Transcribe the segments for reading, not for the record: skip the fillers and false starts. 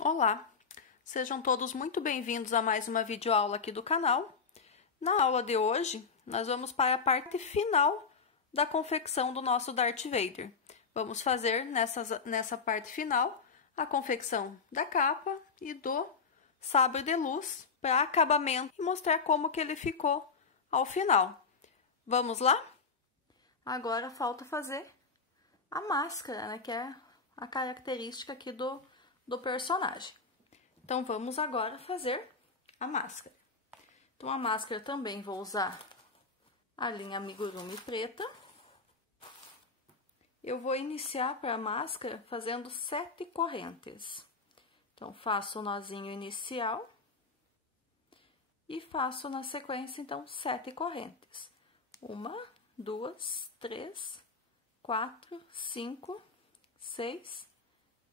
Olá, sejam todos muito bem-vindos a mais uma videoaula aqui do canal. Na aula de hoje, nós vamos para a parte final da confecção do nosso Darth Vader. Vamos fazer nessa parte final a confecção da capa e do sabre de luz para acabamento e mostrar como que ele ficou ao final. Vamos lá? Agora falta fazer a máscara, né, que é a característica aqui do personagem. Então, vamos agora fazer a máscara. Então, a máscara também vou usar a linha amigurumi preta. Eu vou iniciar para a máscara fazendo 7 correntes. Então, faço o nozinho inicial e faço na sequência, então, 7 correntes. 1, 2, 3, 4, 5, 6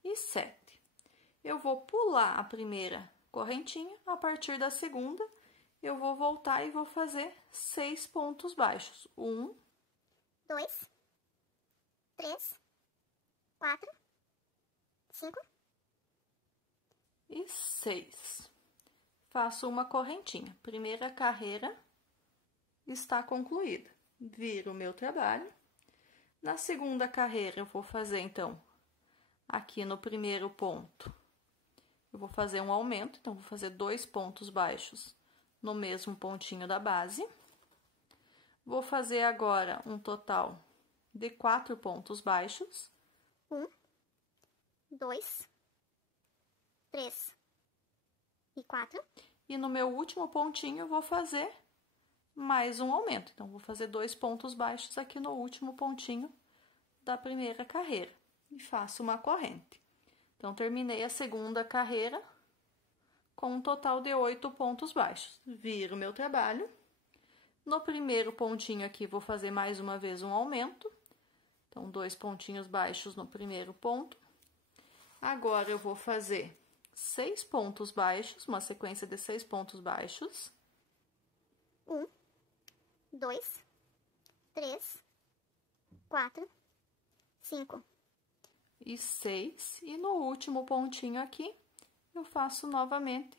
e 7. Eu vou pular a primeira correntinha, a partir da segunda, eu vou voltar e vou fazer 6 pontos baixos. 1, 2, 3, 4, 5 e 6. Faço uma correntinha. Primeira carreira está concluída. Viro o meu trabalho. Na segunda carreira, eu vou fazer, então, aqui no primeiro ponto, eu vou fazer um aumento, então, vou fazer 2 pontos baixos no mesmo pontinho da base. Vou fazer agora um total de 4 pontos baixos. 1, 2, 3 e 4. E no meu último pontinho, eu vou fazer mais um aumento. Então, vou fazer 2 pontos baixos aqui no último pontinho da primeira carreira. E faço uma corrente. Então, terminei a segunda carreira com um total de 8 pontos baixos. Viro meu trabalho. No primeiro pontinho aqui, vou fazer mais uma vez um aumento. Então, 2 pontinhos baixos no primeiro ponto. Agora, eu vou fazer 6 pontos baixos, uma sequência de 6 pontos baixos. 1, 2, 3, 4, 5 e 6, e no último pontinho aqui, eu faço novamente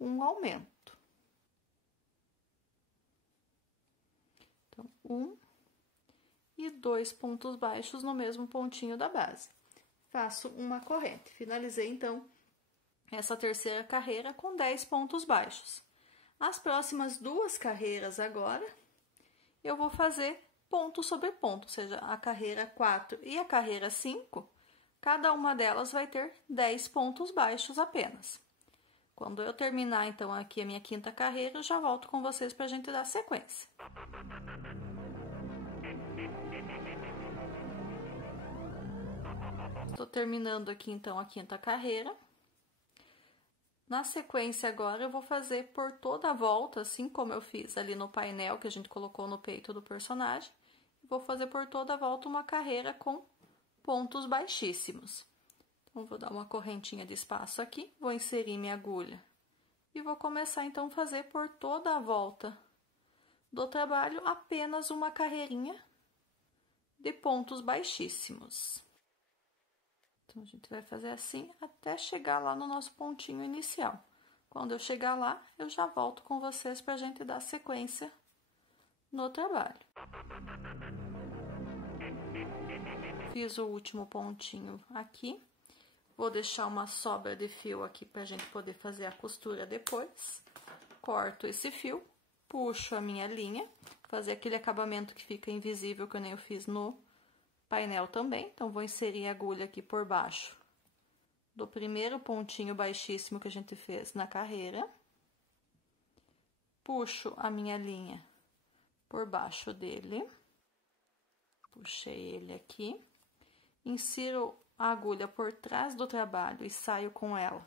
um aumento. Então, 1 e 2 pontos baixos no mesmo pontinho da base. Faço uma corrente. Finalizei, então, essa terceira carreira com 10 pontos baixos. As próximas 2 carreiras agora, eu vou fazer ponto sobre ponto, ou seja, a carreira 4 e a carreira 5, cada uma delas vai ter 10 pontos baixos apenas. Quando eu terminar, então, aqui a minha quinta carreira, eu já volto com vocês para a gente dar sequência. Estou terminando aqui, então, a quinta carreira. Na sequência, agora, eu vou fazer por toda a volta, assim como eu fiz ali no painel que a gente colocou no peito do personagem. Vou fazer por toda a volta uma carreira com pontos baixíssimos. Então, vou dar uma correntinha de espaço aqui, vou inserir minha agulha e vou começar, então, a fazer por toda a volta do trabalho apenas uma carreirinha de pontos baixíssimos. Então, a gente vai fazer assim até chegar lá no nosso pontinho inicial. Quando eu chegar lá, eu já volto com vocês para a gente dar sequência no trabalho. Fiz o último pontinho aqui. Vou deixar uma sobra de fio aqui para a gente poder fazer a costura depois. Corto esse fio, puxo a minha linha, fazer aquele acabamento que fica invisível, que eu nem eu fiz no painel também. Então, vou inserir a agulha aqui por baixo do primeiro pontinho baixíssimo que a gente fez na carreira. Puxo a minha linha por baixo dele. Puxei ele aqui. Insiro a agulha por trás do trabalho e saio com ela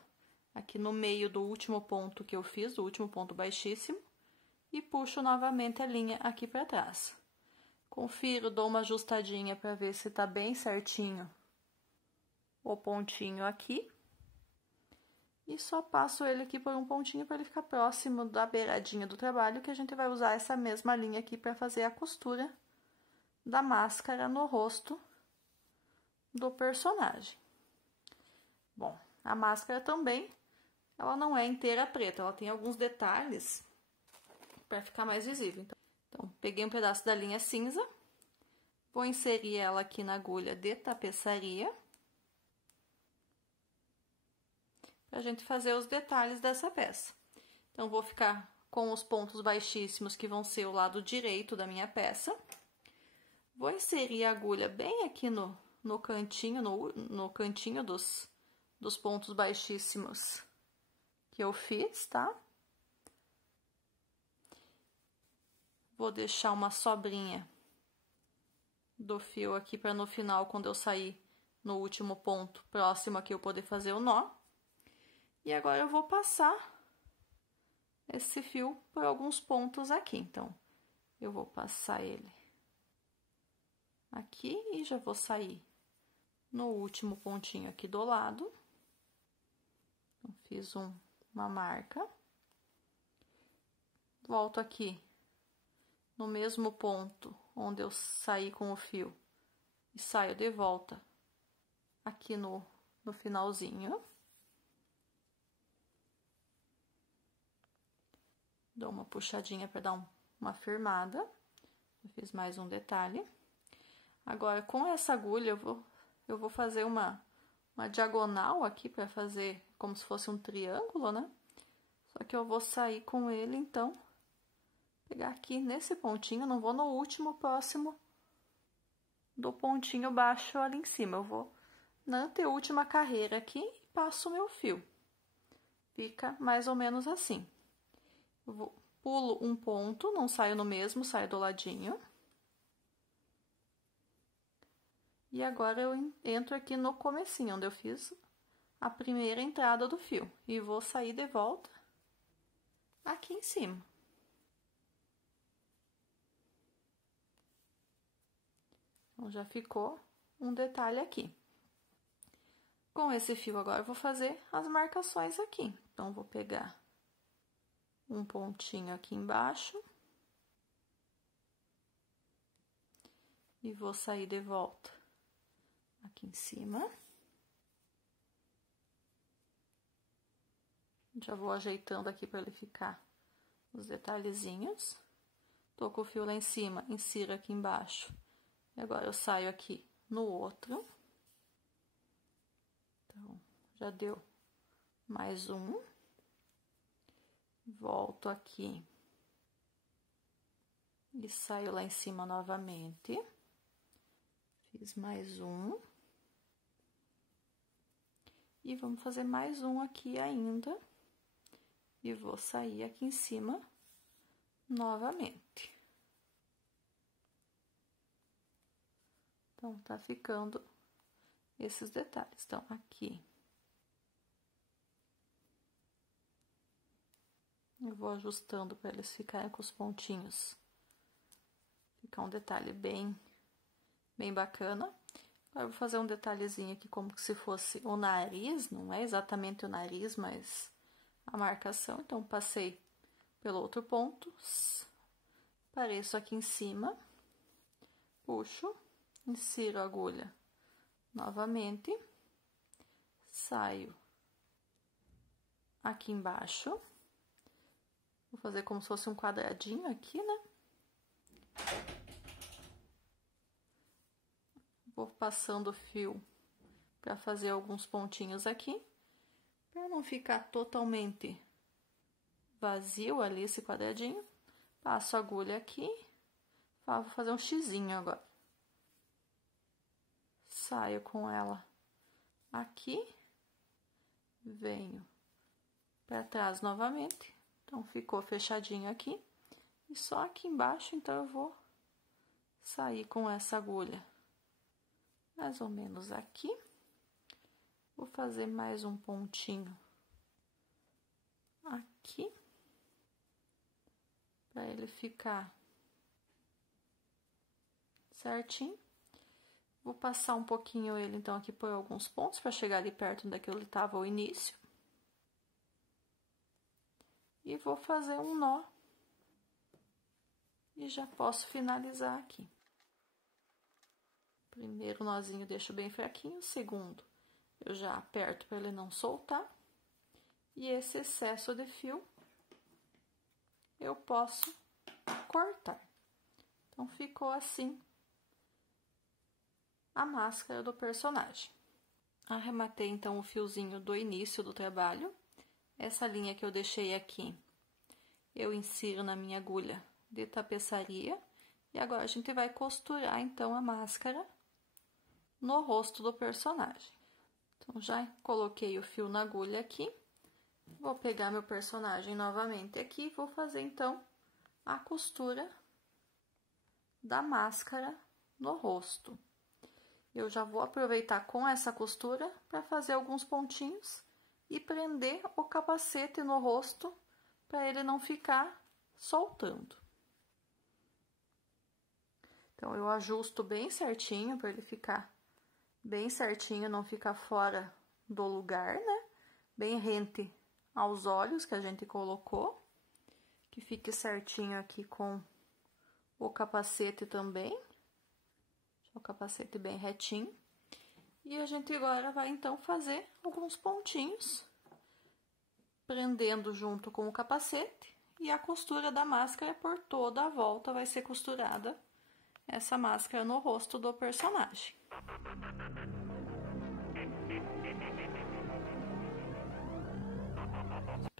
aqui no meio do último ponto que eu fiz, do último ponto baixíssimo. E puxo novamente a linha aqui para trás. Confiro, dou uma ajustadinha para ver se tá bem certinho o pontinho aqui. E só passo ele aqui por um pontinho para ele ficar próximo da beiradinha do trabalho, que a gente vai usar essa mesma linha aqui para fazer a costura da máscara no rosto do personagem. Bom, A máscara também, ela não é inteira preta, ela tem alguns detalhes para ficar mais visível. Então, peguei um pedaço da linha cinza, vou inserir ela aqui na agulha de tapeçaria, pra gente fazer os detalhes dessa peça. Então, vou ficar com os pontos baixíssimos, que vão ser o lado direito da minha peça. Vou inserir a agulha bem aqui no cantinho, no cantinho dos pontos baixíssimos que eu fiz, tá? Vou deixar uma sobrinha do fio aqui para no final, quando eu sair no último ponto próximo aqui, eu poder fazer o nó. E agora eu vou passar esse fio por alguns pontos aqui. Então, eu vou passar ele aqui e já vou sair no último pontinho aqui do lado. Então, fiz uma marca. Volto aqui no mesmo ponto onde eu saí com o fio e saio de volta aqui no finalzinho. Dou uma puxadinha para dar uma firmada. Eu fiz mais um detalhe. Agora, com essa agulha, eu vou fazer uma diagonal aqui para fazer como se fosse um triângulo, né? Só que eu vou sair com ele, então, pegar aqui nesse pontinho, não vou no último próximo do pontinho baixo ali em cima. Eu vou na anteúltima carreira aqui e passo o meu fio. Fica mais ou menos assim. Eu pulo um ponto, não saio no mesmo, saio do ladinho. E agora eu entro aqui no comecinho, onde eu fiz a primeira entrada do fio. E vou sair de volta aqui em cima. Então, já ficou um detalhe aqui. Com esse fio agora eu vou fazer as marcações aqui. Então, vou pegar um pontinho aqui embaixo e vou sair de volta aqui em cima. Já vou ajeitando aqui para ele ficar os detalhezinhos. Tô com o fio lá em cima, insiro aqui embaixo. E agora eu saio aqui no outro. Então, já deu mais um. Volto aqui e saio lá em cima novamente. Fiz mais um. E vamos fazer mais um aqui ainda. E vou sair aqui em cima novamente. Então, tá ficando esses detalhes. Então, aqui eu vou ajustando para eles ficarem com os pontinhos. Ficar um detalhe bem bacana. Agora, eu vou fazer um detalhezinho aqui como se fosse o nariz. Não é exatamente o nariz, mas a marcação. Então, passei pelo outro ponto. Pareço aqui em cima. Puxo. Insiro a agulha novamente. Saio aqui embaixo. Vou fazer como se fosse um quadradinho aqui, né? Vou passando o fio para fazer alguns pontinhos aqui, para não ficar totalmente vazio ali esse quadradinho. Passo a agulha aqui, vou fazer um xizinho agora. Saio com ela aqui, venho para trás novamente. Então, ficou fechadinho aqui. E só aqui embaixo, então, eu vou sair com essa agulha mais ou menos aqui. Vou fazer mais um pontinho aqui, para ele ficar certinho. Vou passar um pouquinho ele, então, aqui por alguns pontos, para chegar ali perto onde ele estava o início. E vou fazer um nó. E já posso finalizar aqui. Primeiro nozinho deixo bem fraquinho, segundo Eu já aperto para ele não soltar. E esse excesso de fio eu posso cortar. Então, ficou assim a máscara do personagem. Arrematei, então, o fiozinho do início do trabalho. Essa linha que eu deixei aqui, eu insiro na minha agulha de tapeçaria. E agora a gente vai costurar, então, a máscara no rosto do personagem. Então, já coloquei o fio na agulha aqui. Vou pegar meu personagem novamente aqui e vou fazer, então, a costura da máscara no rosto. Eu já vou aproveitar com essa costura para fazer alguns pontinhos e prender o capacete no rosto para ele não ficar soltando. Então, eu ajusto bem certinho para ele ficar bem certinho, não ficar fora do lugar, né? Bem rente aos olhos que a gente colocou. Que fique certinho aqui com o capacete também. O capacete bem retinho. E a gente agora vai, então, fazer alguns pontinhos, prendendo junto com o capacete. E a costura da máscara por toda a volta vai ser costurada essa máscara no rosto do personagem.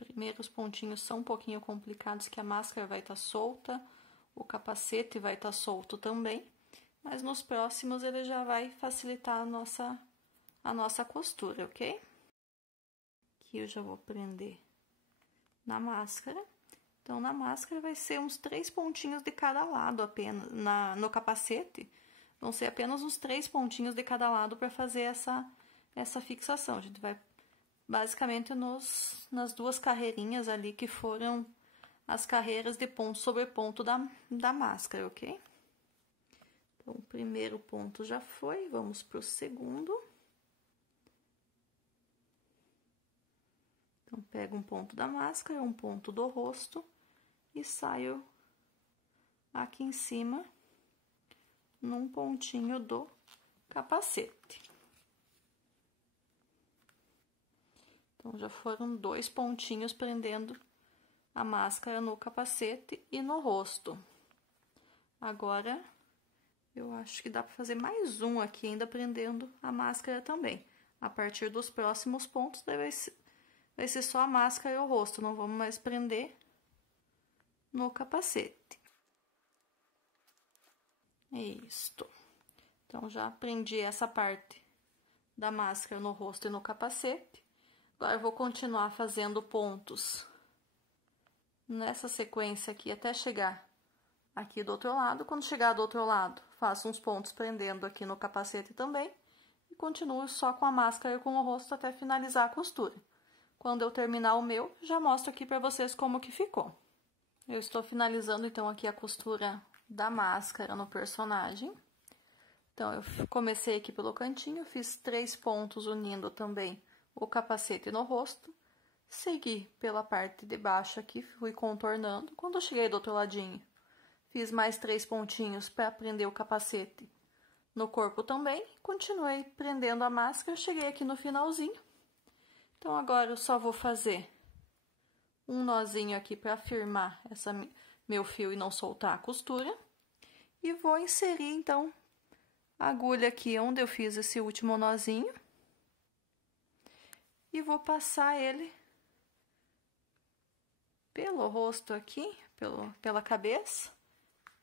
Os primeiros pontinhos são um pouquinho complicados, que a máscara vai estar solta, o capacete vai estar solto também, mas nos próximos ele já vai facilitar a nossa costura, ok? Aqui eu já vou prender na máscara. Então, na máscara vai ser uns 3 pontinhos de cada lado apenas. No capacete, vão ser apenas uns 3 pontinhos de cada lado para fazer essa fixação. A gente vai basicamente nas duas carreirinhas ali, que foram as carreiras de ponto sobre ponto da máscara, ok? Então, o primeiro ponto já foi, vamos para o segundo. Então, pego um ponto da máscara, um ponto do rosto e saio aqui em cima num pontinho do capacete. Então, já foram 2 pontinhos prendendo a máscara no capacete e no rosto. Agora, eu acho que dá para fazer mais um aqui, ainda prendendo a máscara também. A partir dos próximos pontos, daí vai ser só a máscara e o rosto, não vamos mais prender no capacete. Isto. Então, já prendi essa parte da máscara no rosto e no capacete. Agora, eu vou continuar fazendo pontos nessa sequência aqui até chegar aqui do outro lado. Quando chegar do outro lado, faço uns pontos prendendo aqui no capacete também. E continuo só com a máscara e com o rosto até finalizar a costura. Quando eu terminar o meu, já mostro aqui pra vocês como que ficou. Eu estou finalizando, então, aqui a costura da máscara no personagem. Então, eu comecei aqui pelo cantinho, fiz 3 pontos unindo também o capacete no rosto. Segui pela parte de baixo aqui, fui contornando. Quando eu cheguei do outro ladinho, fiz mais 3 pontinhos para prender o capacete no corpo também. Continuei prendendo a máscara, cheguei aqui no finalzinho. Então, agora eu só vou fazer um nozinho aqui para firmar meu fio e não soltar a costura. E vou inserir, então, a agulha aqui onde eu fiz esse último nozinho. E vou passar ele pelo rosto aqui, pela cabeça.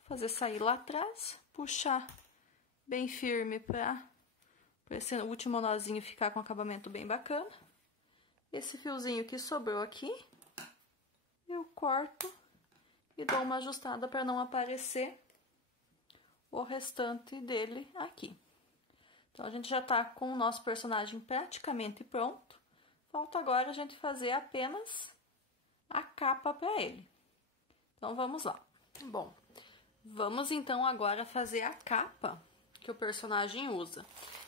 Fazer sair lá atrás, puxar bem firme para esse último nozinho ficar com um acabamento bem bacana. Esse fiozinho que sobrou aqui, eu corto e dou uma ajustada para não aparecer o restante dele aqui. Então, a gente já tá com o nosso personagem praticamente pronto. Falta agora a gente fazer apenas a capa para ele. Então, vamos lá. Bom, vamos então agora fazer a capa que o personagem usa.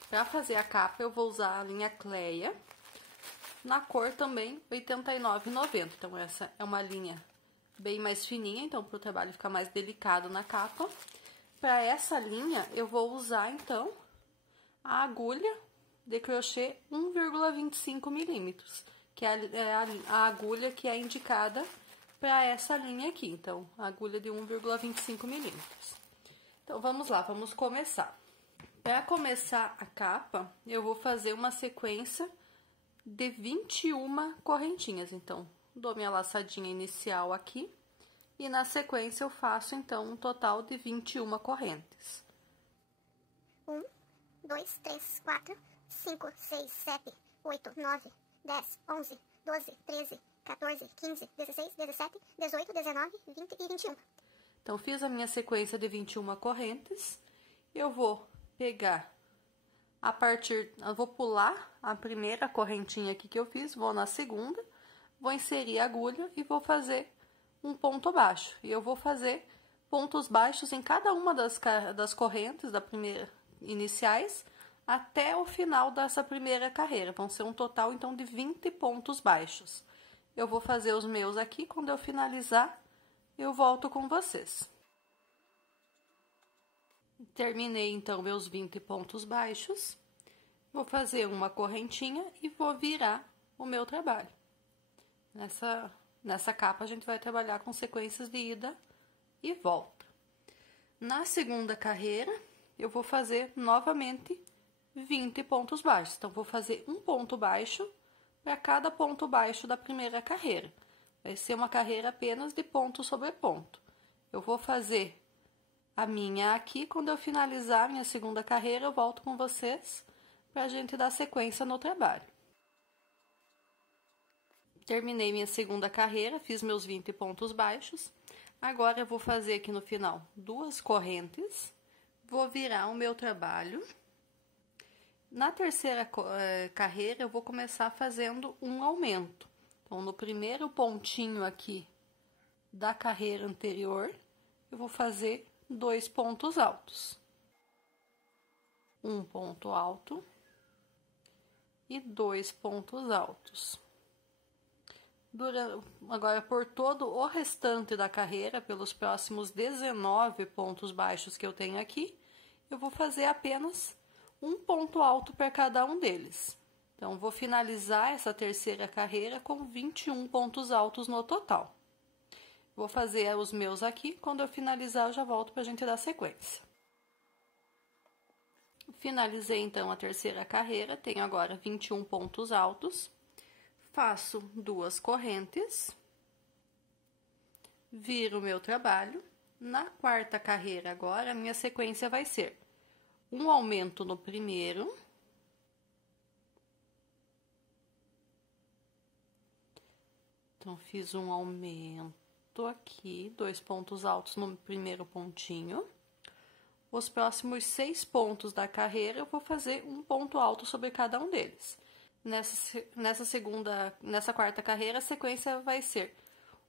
Para fazer a capa, eu vou usar a linha Cleia, na cor também R$ 89,90. Então, essa é uma linha bem mais fininha, então, para o trabalho ficar mais delicado na capa. Para essa linha, eu vou usar, então, a agulha de crochê 1,25 milímetros, que é a agulha que é indicada para essa linha aqui. Então, a agulha de 1,25 milímetros. Então, vamos lá, vamos começar. Para começar a capa, eu vou fazer uma sequência de 21 correntinhas. Então, dou minha laçadinha inicial aqui e na sequência eu faço, então, um total de 21 correntes. 1, 2, 3, 4, 5, 6, 7, 8, 9, 10, 11, 12, 13, 14, 15, 16, 17, 18, 19, 20 e 21. Então, fiz a minha sequência de 21 correntes. Eu vou pegar eu vou pular a primeira correntinha aqui que eu fiz, vou na segunda, vou inserir a agulha e vou fazer um ponto baixo. E eu vou fazer pontos baixos em cada uma das correntes da primeira iniciais até o final dessa primeira carreira. Vão ser um total, então, de 20 pontos baixos. Eu vou fazer os meus aqui, quando eu finalizar, eu volto com vocês. Terminei, então, meus 20 pontos baixos. Vou fazer uma correntinha e vou virar o meu trabalho. Nessa capa, a gente vai trabalhar com sequências de ida e volta. Na segunda carreira, eu vou fazer novamente 20 pontos baixos. Então, vou fazer um ponto baixo para cada ponto baixo da primeira carreira. Vai ser uma carreira apenas de ponto sobre ponto. Eu vou fazer a minha aqui, quando eu finalizar a minha segunda carreira, eu volto com vocês para a gente dar sequência no trabalho. Terminei minha segunda carreira, fiz meus 20 pontos baixos. Agora, eu vou fazer aqui no final 2 correntes, vou virar o meu trabalho. Na terceira carreira, eu vou começar fazendo um aumento. Então, no primeiro pontinho aqui da carreira anterior, eu vou fazer 2 pontos altos. Um ponto alto e 2 pontos altos. Agora, por todo o restante da carreira, pelos próximos 19 pontos baixos que eu tenho aqui, eu vou fazer apenas um ponto alto para cada um deles. Então, vou finalizar essa terceira carreira com 21 pontos altos no total. Vou fazer os meus aqui, quando eu finalizar eu já volto para a gente dar sequência. Finalizei então a terceira carreira, tenho agora 21 pontos altos. Faço 2 correntes, viro o meu trabalho. Na quarta carreira agora, a minha sequência vai ser um aumento no primeiro, então fiz um aumento aqui, 2 pontos altos no primeiro pontinho. Os próximos 6 pontos da carreira eu vou fazer um ponto alto sobre cada um deles. Nessa quarta carreira, a sequência vai ser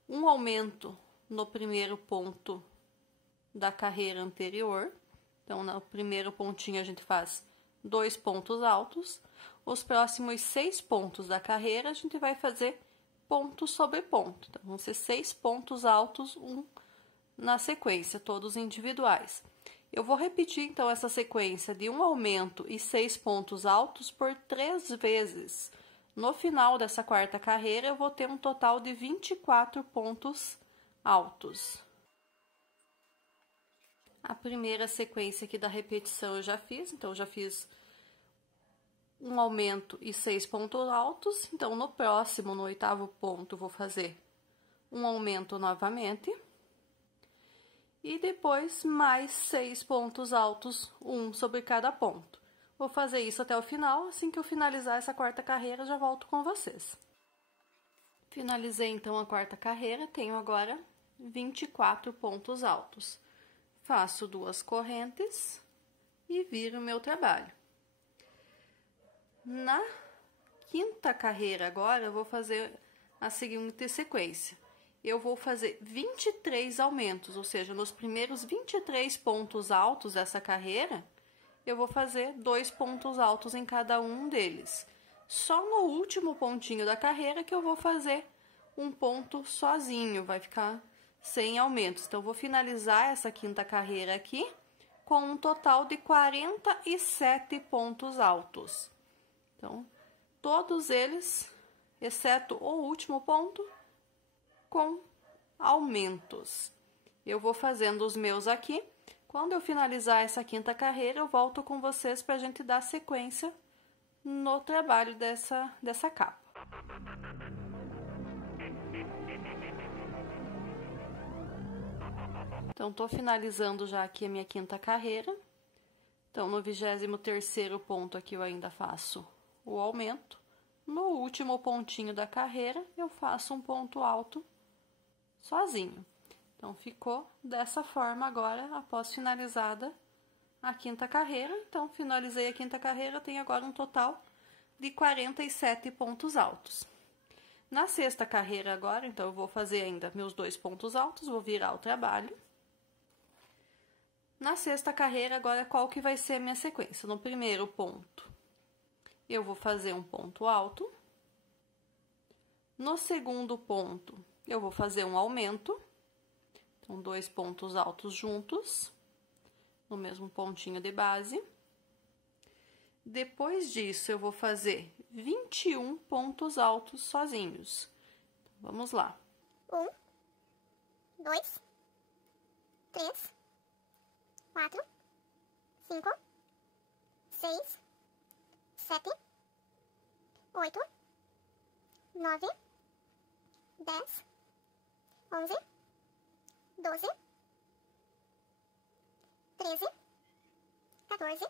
um aumento no primeiro ponto da carreira anterior. Então, no primeiro pontinho a gente faz 2 pontos altos. Os próximos 6 pontos da carreira a gente vai fazer ponto sobre ponto. Então, vão ser 6 pontos altos, um na sequência, todos individuais. Eu vou repetir, então, essa sequência de um aumento e 6 pontos altos por 3 vezes. No final dessa quarta carreira, eu vou ter um total de 24 pontos altos. A primeira sequência aqui da repetição eu já fiz, então, eu já fiz um aumento e 6 pontos altos. Então, no próximo, no 8º ponto, vou fazer um aumento novamente. E depois mais 6 pontos altos, um sobre cada ponto. Vou fazer isso até o final, assim que eu finalizar essa quarta carreira, já volto com vocês. Finalizei então a quarta carreira, tenho agora 24 pontos altos. Faço 2 correntes e viro o meu trabalho. Na quinta carreira agora, eu vou fazer a seguinte sequência. Eu vou fazer 23 aumentos, ou seja, nos primeiros 23 pontos altos dessa carreira, eu vou fazer 2 pontos altos em cada um deles. Só no último pontinho da carreira que eu vou fazer um ponto sozinho, vai ficar sem aumentos. Então, eu vou finalizar essa quinta carreira aqui com um total de 47 pontos altos. Então, todos eles, exceto o último ponto, com aumentos. Eu vou fazendo os meus aqui. Quando eu finalizar essa quinta carreira, eu volto com vocês para a gente dar sequência no trabalho dessa capa. Então, tô finalizando já aqui a minha quinta carreira. Então, no 23º ponto aqui eu ainda faço o aumento. No último pontinho da carreira, eu faço um ponto alto sozinho. Então, ficou dessa forma agora, após finalizada a quinta carreira. Então, finalizei a quinta carreira, tenho agora um total de 47 pontos altos. Na sexta carreira agora, então, eu vou fazer ainda meus 2 pontos altos, vou virar o trabalho. Na sexta carreira, agora, qual que vai ser a minha sequência? No primeiro ponto, eu vou fazer um ponto alto. No segundo ponto, eu vou fazer um aumento. Então, 2 pontos altos juntos, no mesmo pontinho de base. Depois disso, eu vou fazer 21 pontos altos sozinhos. Então, vamos lá. 1, 2, 3, 4, 5, 6, 7, 8, 9, 10, 11, 12, 13, 14,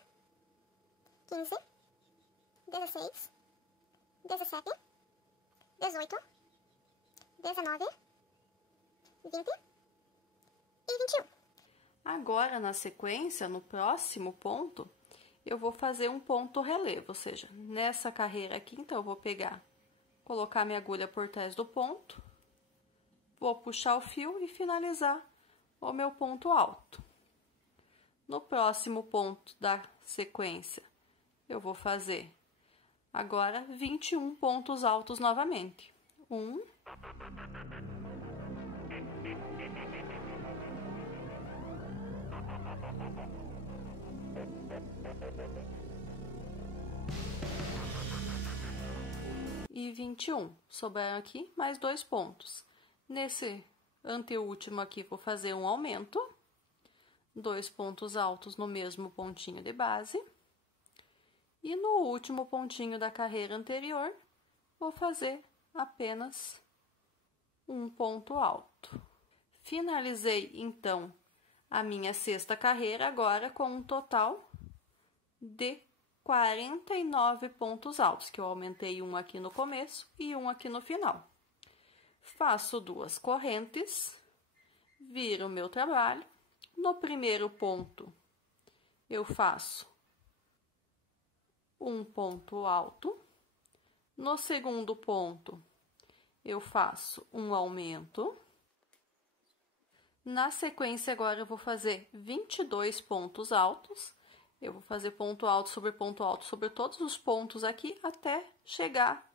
15, 16, 17, 18, 19, 20 e 21. Agora, na sequência, no próximo ponto, eu vou fazer um ponto relevo, ou seja, nessa carreira aqui, então, eu vou colocar minha agulha por trás do ponto, vou puxar o fio e finalizar o meu ponto alto. No próximo ponto da sequência, eu vou fazer agora 21 pontos altos novamente. 1, 21. Sobraram aqui mais 2 pontos. Nesse anteúltimo aqui, vou fazer um aumento. 2 pontos altos no mesmo pontinho de base. E no último pontinho da carreira anterior, vou fazer apenas um ponto alto. Finalizei, então, a minha sexta carreira agora com um total de 49 pontos altos, que eu aumentei um aqui no começo e um aqui no final. Faço 2 correntes, viro o meu trabalho. No primeiro ponto, eu faço um ponto alto. No segundo ponto, eu faço um aumento. Na sequência, agora, eu vou fazer 22 pontos altos. Eu vou fazer ponto alto sobre todos os pontos aqui, até chegar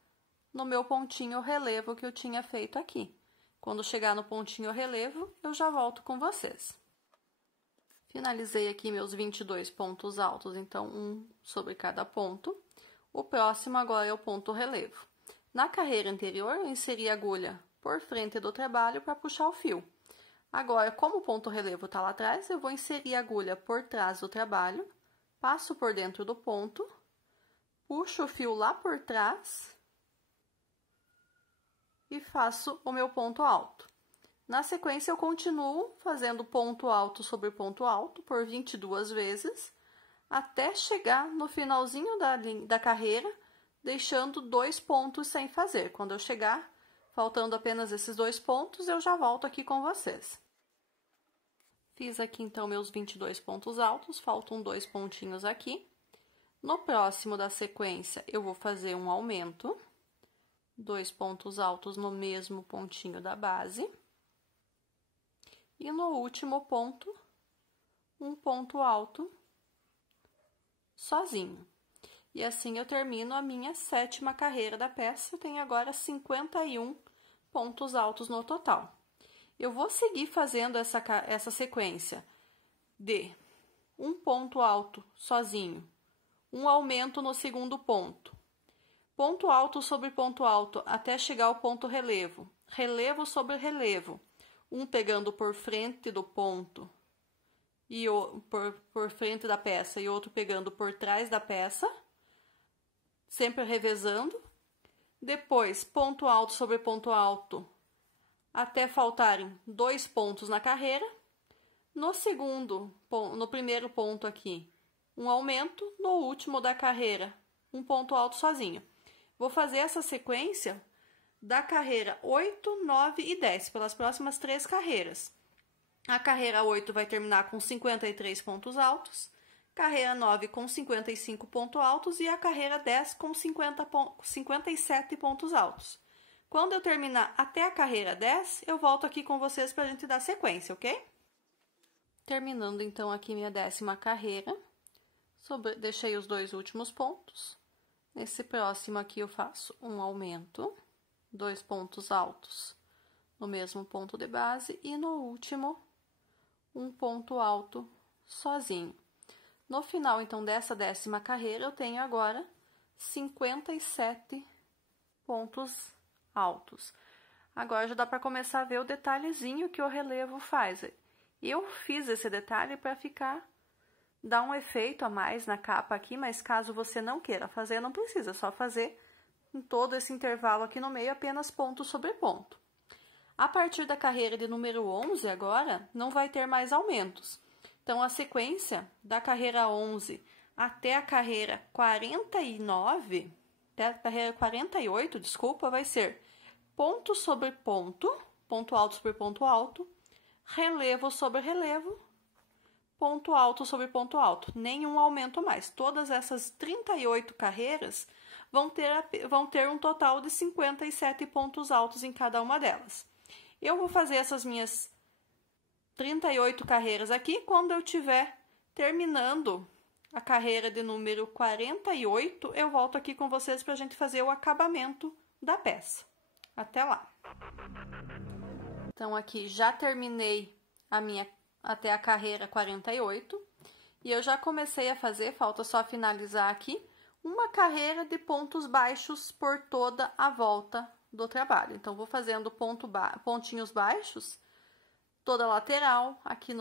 no meu pontinho relevo que eu tinha feito aqui. Quando chegar no pontinho relevo, eu já volto com vocês. Finalizei aqui meus 22 pontos altos, então, um sobre cada ponto. O próximo agora é o ponto relevo. Na carreira anterior, eu inseri a agulha por frente do trabalho para puxar o fio. Agora, como o ponto relevo está lá atrás, eu vou inserir a agulha por trás do trabalho, passo por dentro do ponto, puxo o fio lá por trás e faço o meu ponto alto. Na sequência, eu continuo fazendo ponto alto sobre ponto alto por 22 vezes, até chegar no finalzinho da carreira, deixando 2 pontos sem fazer. Quando eu chegar, faltando apenas esses 2 pontos, eu já volto aqui com vocês. Fiz aqui, então, meus 22 pontos altos, faltam 2 pontinhos aqui. No próximo da sequência, eu vou fazer um aumento, 2 pontos altos no mesmo pontinho da base. E no último ponto, um ponto alto sozinho. E assim eu termino a minha 7ª carreira da peça. Eu tenho agora 51 pontos altos no total. Eu vou seguir fazendo essa sequência de um ponto alto sozinho, um aumento no segundo ponto, ponto alto sobre ponto alto até chegar ao ponto relevo, relevo sobre relevo, um pegando por frente do ponto e por frente da peça e outro pegando por trás da peça, sempre revezando. Depois, ponto alto sobre ponto alto, até faltarem 2 pontos na carreira. No primeiro ponto aqui, um aumento. No último da carreira, um ponto alto sozinho. Vou fazer essa sequência da carreira 8, 9 e 10, pelas próximas 3 carreiras. A carreira 8 vai terminar com 53 pontos altos, carreira 9 com 55 pontos altos e a carreira 10 com 57 pontos altos. Quando eu terminar até a carreira 10, eu volto aqui com vocês para a gente dar sequência, ok? Terminando então aqui minha 10ª carreira, deixei os 2 últimos pontos. Nesse próximo aqui eu faço um aumento, 2 pontos altos no mesmo ponto de base e no último um ponto alto sozinho. No final então dessa 10ª carreira eu tenho agora 57 pontos altos. Agora já dá para começar a ver o detalhezinho que o relevo faz. Eu fiz esse detalhe para dar um efeito a mais na capa aqui, mas caso você não queira fazer, não precisa, só fazer em todo esse intervalo aqui no meio, apenas ponto sobre ponto. A partir da carreira de número 11 agora, não vai ter mais aumentos. Então, a sequência da carreira 11 até a carreira 49, até a carreira 48, desculpa, vai ser ponto sobre ponto, ponto alto sobre ponto alto, relevo sobre relevo, ponto alto sobre ponto alto, nenhum aumento mais. Todas essas 38 carreiras vão ter um total de 57 pontos altos em cada uma delas. Eu vou fazer essas minhas 38 carreiras aqui quando eu estiver terminando a carreira de número 48, eu volto aqui com vocês para a gente fazer o acabamento da peça. Até lá! Então, aqui já terminei até a carreira 48 e eu já comecei a fazer, falta só finalizar aqui, uma carreira de pontos baixos por toda a volta do trabalho. Então, vou fazendo pontinhos baixos, toda a lateral, aqui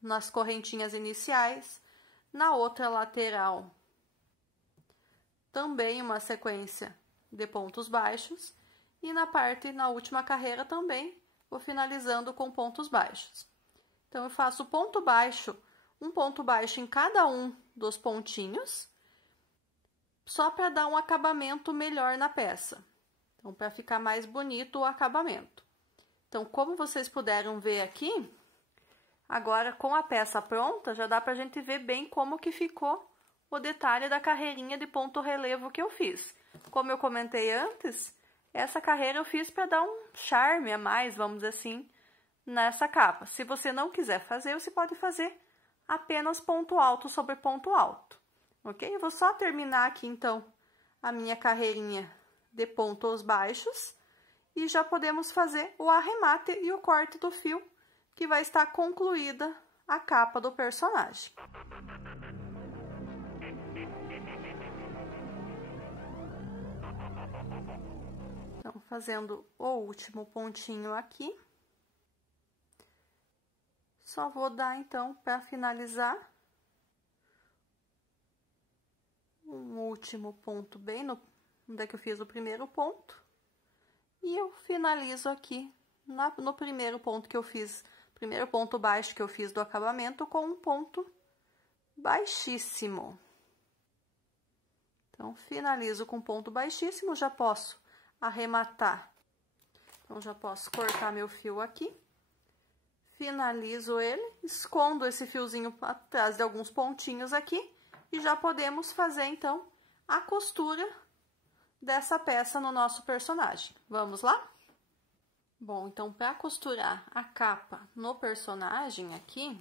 nas correntinhas iniciais, na outra lateral também uma sequência de pontos baixos e na última carreira também vou finalizando com pontos baixos. Então, eu faço um ponto baixo em cada um dos pontinhos, só para dar um acabamento melhor na peça. Então, para ficar mais bonito o acabamento. Então, como vocês puderam ver aqui, agora com a peça pronta, já dá para a gente ver bem como que ficou o detalhe da carreirinha de ponto relevo que eu fiz. Como eu comentei antes, essa carreira eu fiz para dar um charme a mais, vamos dizer assim, nessa capa. Se você não quiser fazer, você pode fazer apenas ponto alto sobre ponto alto, ok? Eu vou só terminar aqui, então, a minha carreirinha de pontos baixos e já podemos fazer o arremate e o corte do fio, que vai estar concluída a capa do personagem. Então, fazendo o último pontinho aqui. Só vou dar, então, para finalizar, um último ponto bem onde é que eu fiz o primeiro ponto. E eu finalizo aqui no primeiro ponto que eu fiz, primeiro ponto baixo que eu fiz do acabamento, com um ponto baixíssimo. Então, finalizo com ponto baixíssimo, já posso arrematar. Então, já posso cortar meu fio aqui. Finalizo ele, escondo esse fiozinho atrás de alguns pontinhos aqui e já podemos fazer, então, a costura dessa peça no nosso personagem. Vamos lá? Bom, então, para costurar a capa no personagem aqui,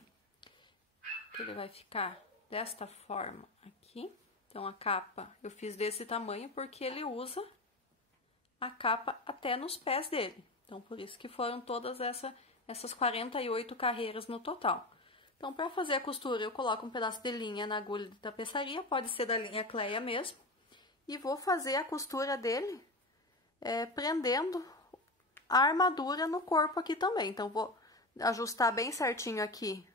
ele vai ficar desta forma aqui. Então, a capa eu fiz desse tamanho porque ele usa a capa até nos pés dele. Então, por isso que foram todas essas 48 carreiras no total. Então, para fazer a costura, eu coloco um pedaço de linha na agulha de tapeçaria, pode ser da linha Cleia mesmo, e vou fazer a costura dele prendendo a armadura no corpo aqui também. Então, vou ajustar bem certinho aqui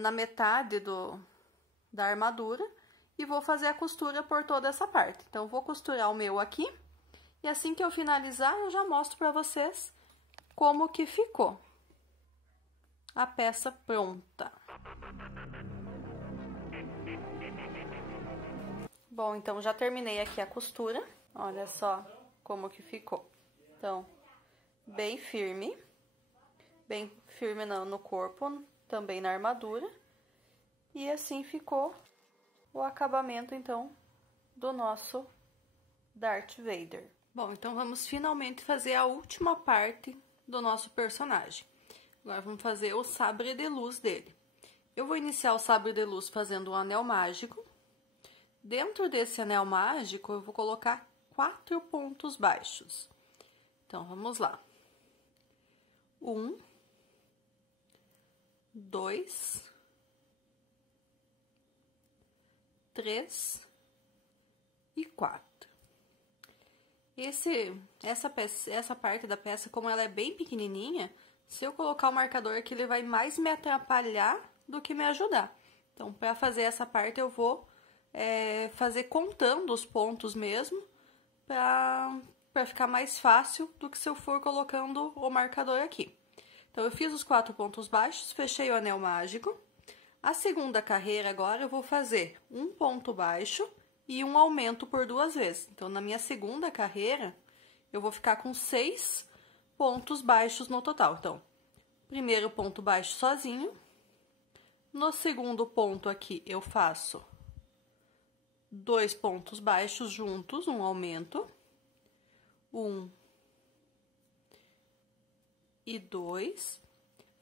na metade da armadura e vou fazer a costura por toda essa parte. Então, vou costurar o meu aqui e assim que eu finalizar, eu já mostro para vocês como que ficou a peça pronta. Bom, então já terminei aqui a costura. Olha só como que ficou. Então, bem firme no corpo, também na armadura. E assim ficou o acabamento, então, do nosso Darth Vader. Bom, então vamos finalmente fazer a última parte do nosso personagem. Agora vamos fazer o sabre de luz dele. Eu vou iniciar o sabre de luz fazendo um anel mágico. Dentro desse anel mágico, eu vou colocar 4 pontos baixos. Então, vamos lá. 1, 2, 3 e 4. Essa parte da peça, como ela é bem pequenininha, se eu colocar o marcador aqui, ele vai mais me atrapalhar do que me ajudar. Então, para fazer essa parte, eu vou fazer contando os pontos mesmo, para ficar mais fácil do que se eu for colocando o marcador aqui. Então, eu fiz os 4 pontos baixos, fechei o anel mágico. A segunda carreira agora eu vou fazer um ponto baixo e um aumento por 2 vezes. Então, na minha segunda carreira, eu vou ficar com 6 pontos baixos no total. Então, primeiro ponto baixo sozinho. No segundo ponto aqui, eu faço 2 pontos baixos juntos, um aumento. 1 e 2.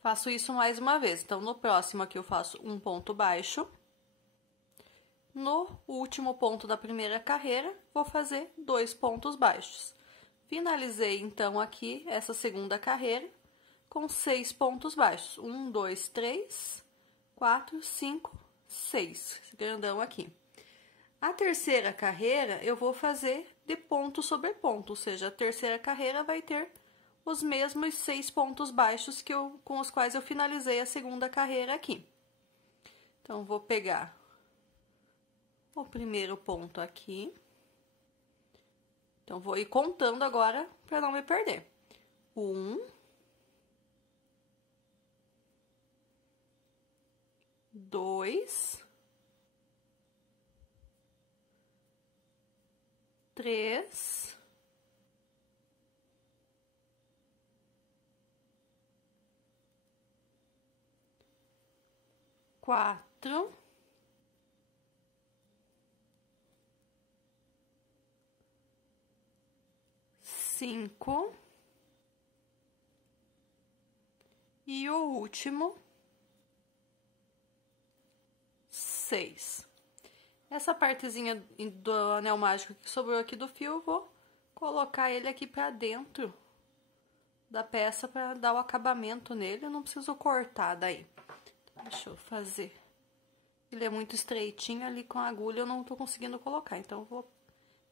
Faço isso mais uma vez. Então, no próximo aqui eu faço um ponto baixo. No último ponto da primeira carreira, vou fazer 2 pontos baixos. Finalizei, então, aqui essa segunda carreira com 6 pontos baixos. 1, 2, 3, 4, 5, 6. Esse grandão aqui. A terceira carreira, eu vou fazer de ponto sobre ponto, ou seja, a terceira carreira vai ter os mesmos 6 pontos baixos com os quais eu finalizei a segunda carreira aqui. Então, vou pegar o primeiro ponto aqui. Então, vou ir contando agora para não me perder. 1, 2, 3, 4, 5 e o último 6. Essa partezinha do anel mágico que sobrou aqui do fio, eu vou colocar ele aqui pra dentro da peça para dar o acabamento nele. Eu não preciso cortar daí. Deixa eu fazer. Ele é muito estreitinho ali com a agulha, eu não tô conseguindo colocar. Então, eu vou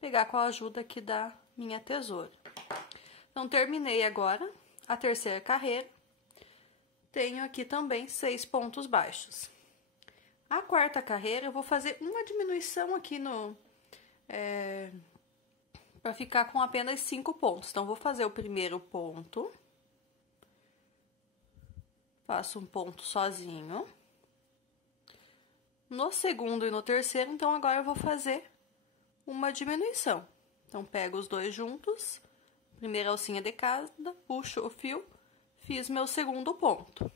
pegar com a ajuda aqui da minha tesoura. Então, terminei agora a terceira carreira. Tenho aqui também 6 pontos baixos. A quarta carreira, eu vou fazer uma diminuição aqui para ficar com apenas 5 pontos. Então, vou fazer o primeiro ponto. Faço um ponto sozinho. No segundo e no terceiro, então, agora eu vou fazer uma diminuição. Então, pego os dois juntos, primeira alcinha de cada, puxo o fio, fiz meu segundo ponto.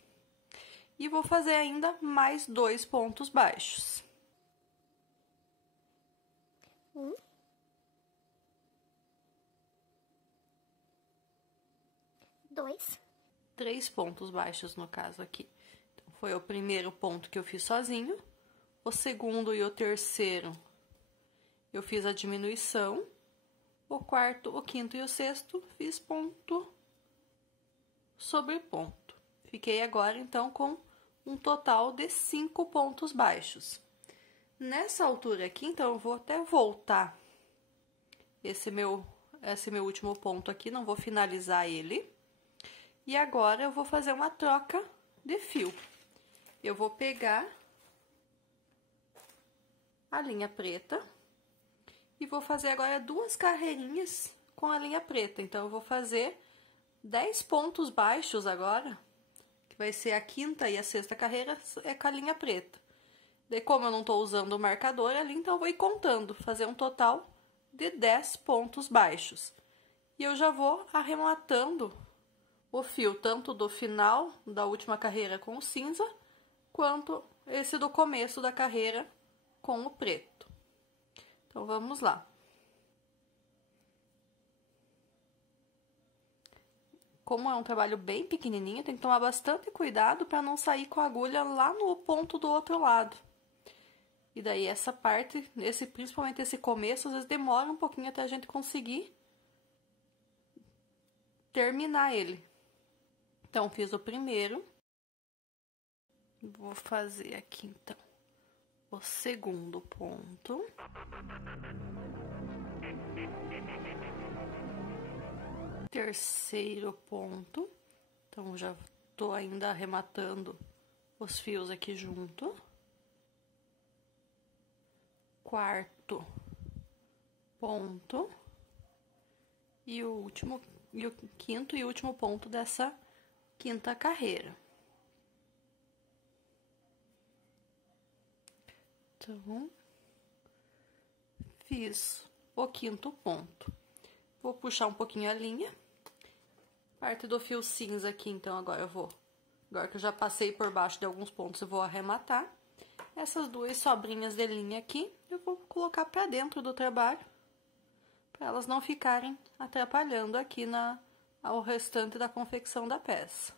E vou fazer ainda mais 2 pontos baixos. 1, 2, 3 pontos baixos no caso aqui. Então, foi o primeiro ponto que eu fiz sozinho. O segundo e o terceiro eu fiz a diminuição. O quarto, o quinto e o sexto fiz ponto sobre ponto. Fiquei agora, então, com um total de 5 pontos baixos. Nessa altura aqui, então, eu vou até voltar esse meu último ponto aqui, não vou finalizar ele. E agora eu vou fazer uma troca de fio. Eu vou pegar a linha preta e vou fazer agora 2 carreirinhas com a linha preta. Então, eu vou fazer 10 pontos baixos agora, que vai ser a 5ª e a 6ª carreira é com a linha preta. Daí, como eu não tô usando o marcador ali, então eu vou ir contando, fazer um total de 10 pontos baixos. E eu já vou arrematando o fio, tanto do final da última carreira com o cinza, quanto esse do começo da carreira com o preto. Então, vamos lá. Como é um trabalho bem pequenininho, tem que tomar bastante cuidado para não sair com a agulha lá no ponto do outro lado. E daí essa parte, principalmente esse começo, às vezes demora um pouquinho até a gente conseguir terminar ele. Então, fiz o primeiro. Vou fazer aqui, então, o segundo ponto. Terceiro ponto. Então, já tô ainda arrematando os fios aqui junto. Quarto ponto. E o quinto e último ponto dessa 5ª carreira. Então, fiz o 5º ponto. Vou puxar um pouquinho a linha. Parte do fio cinza aqui, então, agora que eu já passei por baixo de alguns pontos, eu vou arrematar. Essas 2 sobrinhas de linha aqui, eu vou colocar pra dentro do trabalho, para elas não ficarem atrapalhando aqui ao restante da confecção da peça.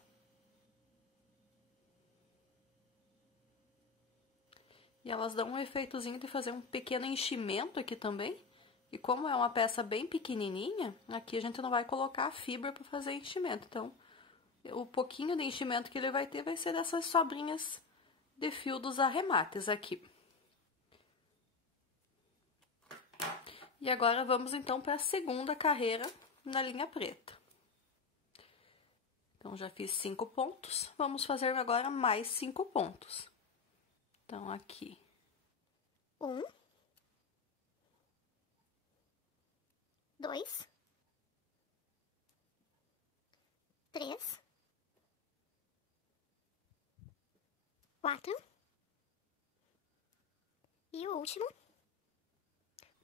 E elas dão um efeitozinho de fazer um pequeno enchimento aqui também. E como é uma peça bem pequenininha, aqui a gente não vai colocar a fibra para fazer enchimento. Então, o pouquinho de enchimento que ele vai ter vai ser dessas sobrinhas de fio dos arremates aqui. E agora vamos então para a 2ª carreira na linha preta. Então, já fiz 5 pontos, vamos fazer agora mais 5 pontos. Então, aqui. 1, 2, 3, 4 e o último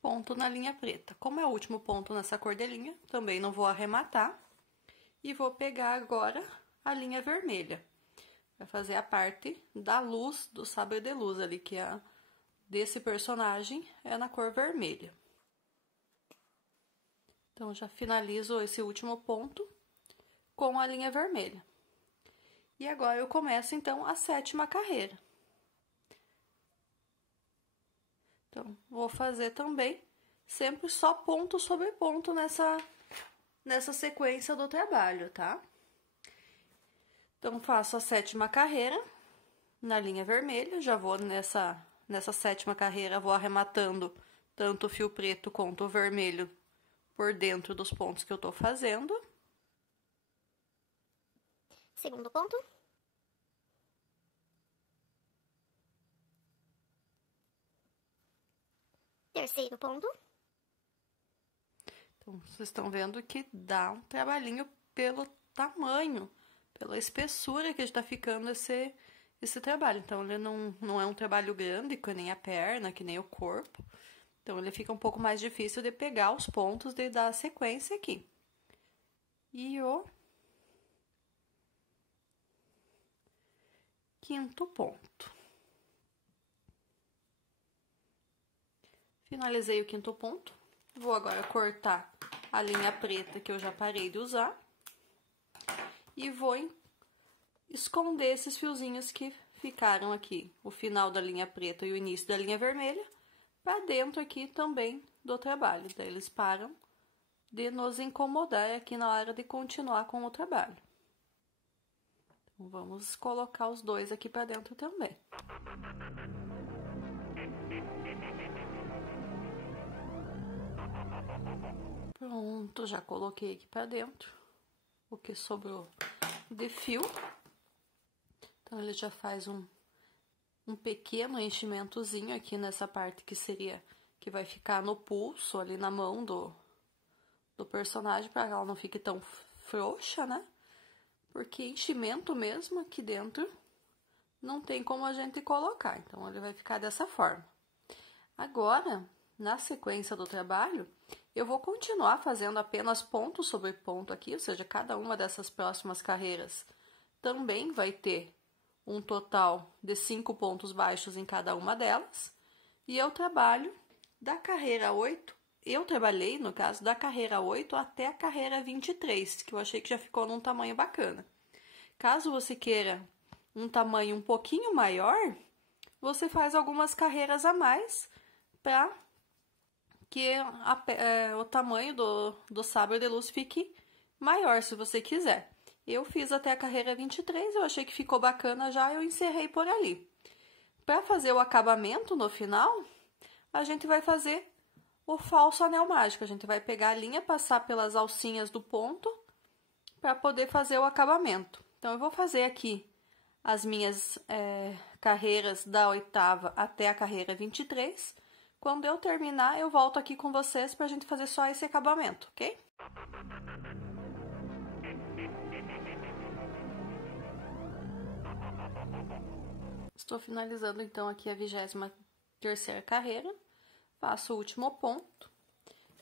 ponto na linha preta. Como é o último ponto nessa cor de linha, também não vou arrematar. E vou pegar agora a linha vermelha. Vai fazer a parte da luz, do sabre de luz ali, que é desse personagem, é na cor vermelha. Então, já finalizo esse último ponto com a linha vermelha. E agora eu começo, então, a 7ª carreira. Então, vou fazer também sempre só ponto sobre ponto nessa sequência do trabalho, tá? Então, faço a 7ª carreira na linha vermelha, já vou nessa 7ª carreira, vou arrematando tanto o fio preto quanto o vermelho por dentro dos pontos que eu tô fazendo. Segundo ponto. Terceiro ponto. Então, vocês estão vendo que dá um trabalhinho pelo tamanho, pela espessura que está ficando esse trabalho. Então, ele não é um trabalho grande, que nem a perna, que nem o corpo. Então, ele fica um pouco mais difícil de pegar os pontos e dar a sequência aqui. E o 5º ponto. Finalizei o 5º ponto. Vou agora cortar a linha preta que eu já parei de usar. E vou esconder esses fiozinhos que ficaram aqui, o final da linha preta e o início da linha vermelha, para dentro aqui também do trabalho. Daí eles param de nos incomodar aqui na hora de continuar com o trabalho. Então, vamos colocar os dois aqui para dentro também. Pronto, já coloquei aqui pra dentro o que sobrou de fio. Então, ele já faz um pequeno enchimentozinho aqui nessa parte que vai ficar no pulso, ali na mão do personagem, para que ela não fique tão frouxa, né? Porque enchimento mesmo aqui dentro não tem como a gente colocar, então ele vai ficar dessa forma. Agora, na sequência do trabalho, eu vou continuar fazendo apenas ponto sobre ponto aqui, ou seja, cada uma dessas próximas carreiras também vai ter um total de 5 pontos baixos em cada uma delas. E eu trabalho da carreira 8, eu trabalhei, no caso, da carreira 8 até a carreira 23, que eu achei que já ficou num tamanho bacana. Caso você queira um tamanho um pouquinho maior, você faz algumas carreiras a mais para que o tamanho do sabre de luz fique maior, se você quiser. Eu fiz até a carreira 23, eu achei que ficou bacana já, eu encerrei por ali. Para fazer o acabamento no final, a gente vai fazer o falso anel mágico. A gente vai pegar a linha, passar pelas alcinhas do ponto para poder fazer o acabamento. Então, eu vou fazer aqui as minhas carreiras da 8ª até a carreira 23. Quando eu terminar, eu volto aqui com vocês para a gente fazer só esse acabamento, ok? Estou finalizando, então, aqui a 23ª carreira. Faço o último ponto.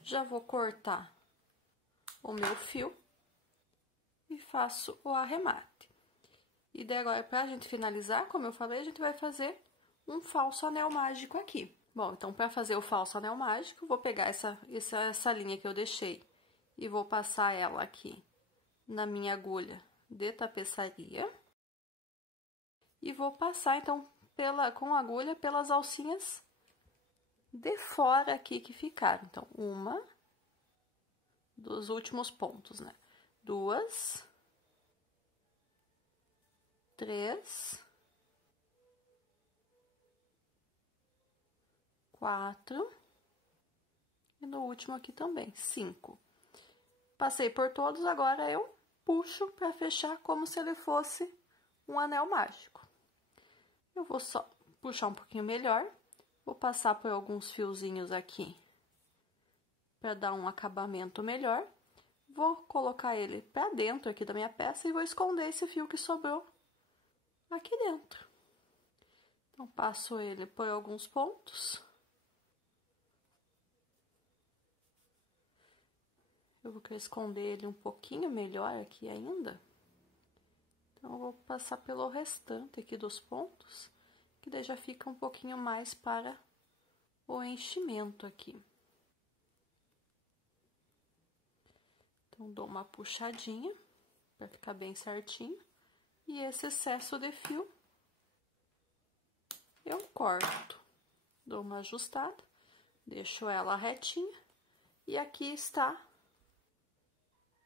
Já vou cortar o meu fio e faço o arremate. E daí agora, pra gente finalizar, como eu falei, a gente vai fazer um falso anel mágico aqui. Bom, então, para fazer o falso anel mágico, vou pegar essa linha que eu deixei e vou passar ela aqui na minha agulha de tapeçaria. E vou passar, então, com a agulha pelas alcinhas de fora aqui que ficaram. Então, uma dos últimos pontos, né? 2, 3, 4 e no último aqui também, 5. Passei por todos, agora eu puxo para fechar como se ele fosse um anel mágico. Eu vou só puxar um pouquinho melhor, vou passar por alguns fiozinhos aqui para dar um acabamento melhor. Vou colocar ele para dentro aqui da minha peça e vou esconder esse fio que sobrou aqui dentro. Então, passo ele por alguns pontos. Eu vou querer esconder ele um pouquinho melhor aqui ainda. Então, eu vou passar pelo restante aqui dos pontos, que daí já fica um pouquinho mais para o enchimento aqui. Então, dou uma puxadinha para ficar bem certinho. E esse excesso de fio, eu corto. Dou uma ajustada, deixo ela retinha. E aqui está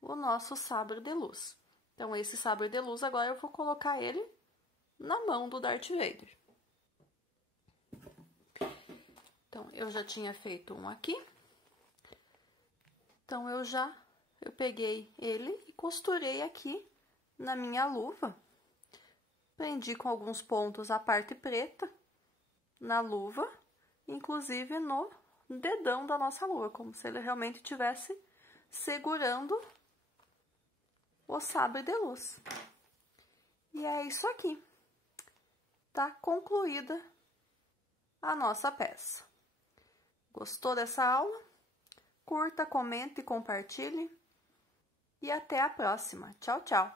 o nosso sabre de luz. Então, esse sabre de luz, agora eu vou colocar ele na mão do Darth Vader. Então, eu já tinha feito um aqui. Então, eu peguei ele e costurei aqui na minha luva. Prendi com alguns pontos a parte preta na luva, inclusive no dedão da nossa luva, como se ele realmente estivesse segurando o sabre de luz. E é isso aqui. Tá concluída a nossa peça. Gostou dessa aula? Curta, comente e compartilhe. E até a próxima. Tchau, tchau!